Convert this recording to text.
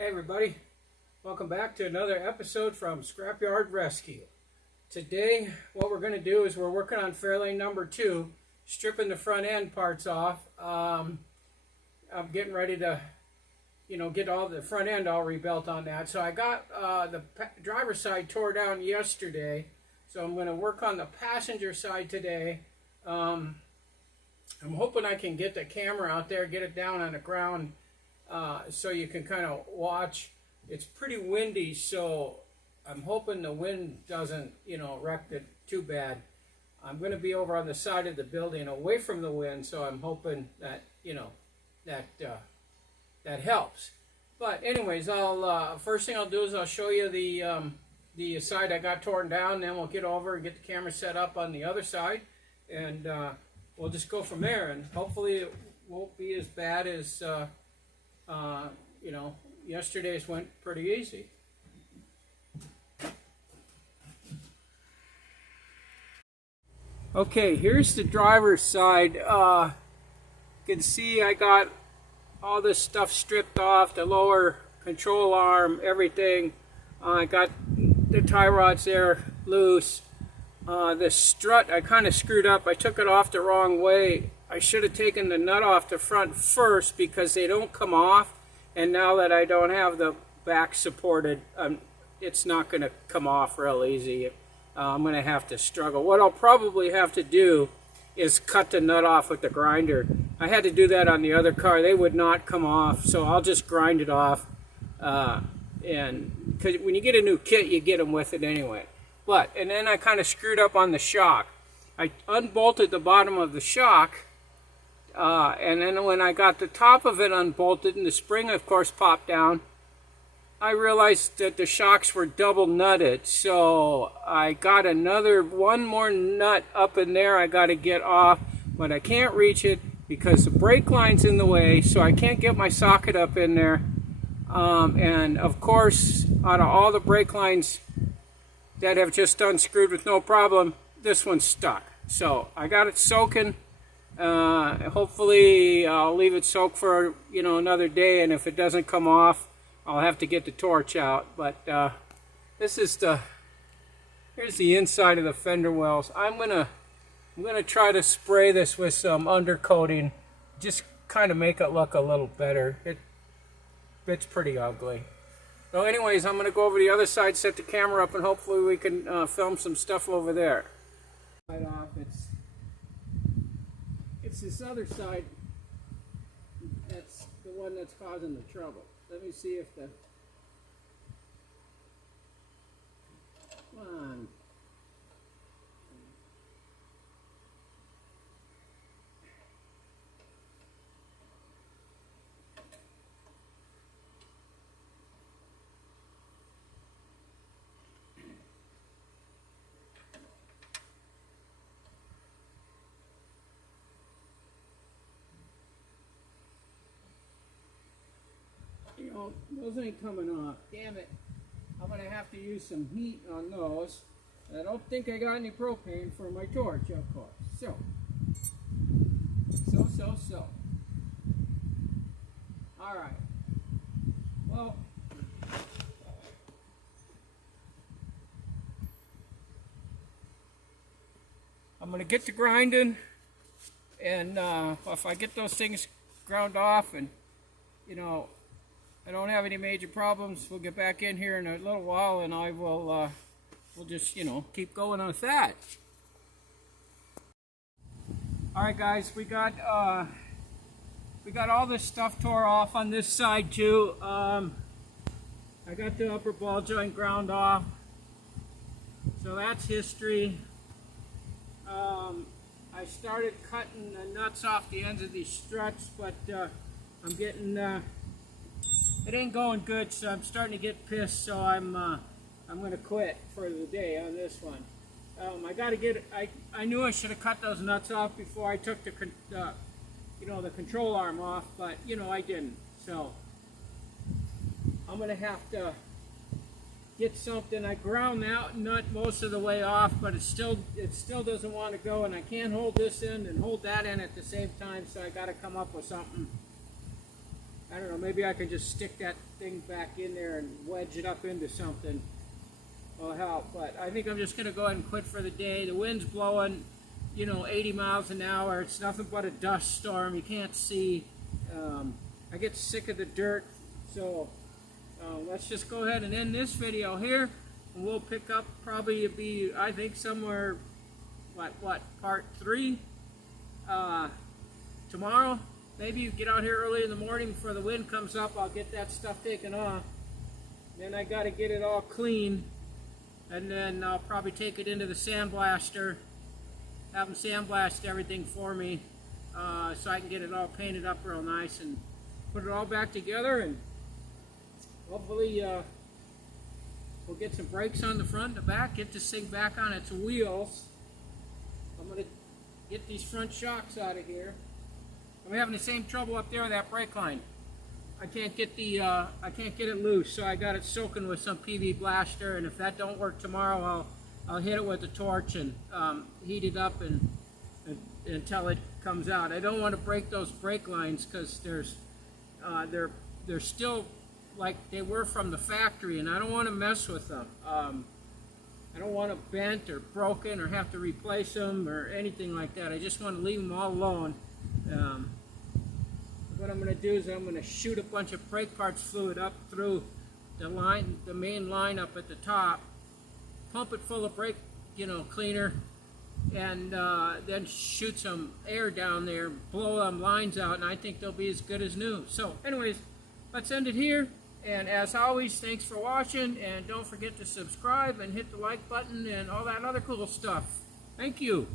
Hey everybody, welcome back to another episode from Scrapyard Rescue. Today what we're going to do is we're working on fairlane number 2, stripping the front end parts off. I'm getting ready to get all the front end all rebuilt on that. So I got the driver's side tore down yesterday, so I'm going to work on the passenger side today. I'm hoping I can get the camera out there, get it down on the ground, so you can kind of watch. It's pretty windy, so I'm hoping the wind doesn't, wreck it too bad. I'm going to be over on the side of the building away from the wind, so I'm hoping that, that helps. But anyways, first thing I'll do is I'll show you the side I got torn down, then we'll get over and get the camera set up on the other side, and we'll just go from there, and hopefully it won't be as bad as yesterday's went pretty easy. Okay, here's the driver's side. You can see I got all this stuff stripped off, the lower control arm, everything. I got the tie rods there loose. The strut I kind of screwed up. I took it off the wrong way. I should have taken the nut off the front first because they don't come off, and now that I don't have the back supported, it's not going to come off real easy. I'm going to have to struggle. What I'll probably have to do is cut the nut off with the grinder. I had to do that on the other car. They would not come off, so I'll just grind it off. And because when you get a new kit, you get them with it anyway. And then I kind of screwed up on the shock. I unbolted the bottom of the shock, and then when I got the top of it unbolted and the spring of course popped down, I realized that the shocks were double nutted. So I got one more nut up in there I got to get off, but I can't reach it because the brake line's in the way, so I can't get my socket up in there. And of course, out of all the brake lines that have just unscrewed with no problem, this one's stuck. So I got it soaking. Hopefully I'll leave it soak for another day, and if it doesn't come off, I'll have to get the torch out. But here's the inside of the fender wells. I'm gonna try to spray this with some undercoating, just kind of make it look a little better. It's pretty ugly. So anyways, I'm gonna go over the other side, set the camera up, and hopefully we can film some stuff over there. Right off, it's this other side that's the one that's causing the trouble. Let me see if come on. Those ain't coming off. Damn it. I'm going to have to use some heat on those. I don't think I got any propane for my torch, of course. So. Alright. Well, I'm going to get to grinding, and if I get those things ground off and, I don't have any major problems, we'll get back in here in a little while, and I will, we'll just, keep going with that. Alright guys, we got all this stuff tore off on this side too. I got the upper ball joint ground off, so that's history. I started cutting the nuts off the ends of these struts, but I'm getting it ain't going good, so I'm starting to get pissed. So I'm going to quit for the day on this one. I got to get. I knew I should have cut those nuts off before I took the control arm off, but I didn't. So I'm going to have to get something. I ground that nut most of the way off, but it still doesn't want to go, and I can't hold this end and hold that end at the same time. So I got to come up with something I don't know, maybe I can just stick that thing back in there and wedge it up into something. Will help, but I think I'm just going to go ahead and quit for the day. The wind's blowing, you know, 80 miles an hour. It's nothing but a dust storm. You can't see. I get sick of the dirt, so let's just go ahead and end this video here, and we'll pick up, probably be, I think, somewhere, part 3 tomorrow. Maybe you get out here early in the morning before the wind comes up. I'll get that stuff taken off. Then I got to get it all clean, and then I'll probably take it into the sandblaster, have them sandblast everything for me, so I can get it all painted up real nice and put it all back together, and hopefully we'll get some brakes on the front and the back, get this thing back on its wheels. I'm going to get these front shocks out of here. I'm having the same trouble up there with that brake line. I can't get it loose, so I got it soaking with some PV blaster, and if that don't work tomorrow, I'll hit it with a torch and heat it up and until it comes out. I don't want to break those brake lines because they're still like they were from the factory, and I don't want to mess with them. I don't want them bent or broken or have to replace them or anything like that. I just want to leave them all alone. What I'm going to do is I'm going to shoot a bunch of brake parts fluid up through the main line up at the top, pump it full of brake, cleaner, and then shoot some air down there, blow them lines out, and I think they'll be as good as new. So anyways, let's end it here, and as always, thanks for watching, and don't forget to subscribe and hit the like button and all that other cool stuff. Thank you.